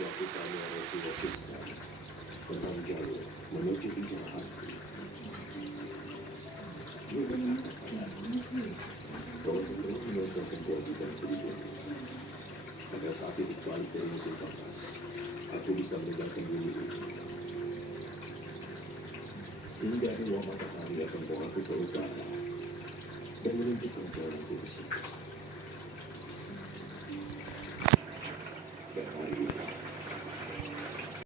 waktu kami sudah selesai tentang jalur menuju Ijazah. Bahwa segera menyelesaikan kewajiban hidup. Pada saat itu balik dari musim panas, aku bisa meninggalkan bumi ini. Hingga dua matahari akan bawa aku ke utara dan menunjukkan jalan kursi. Dan hari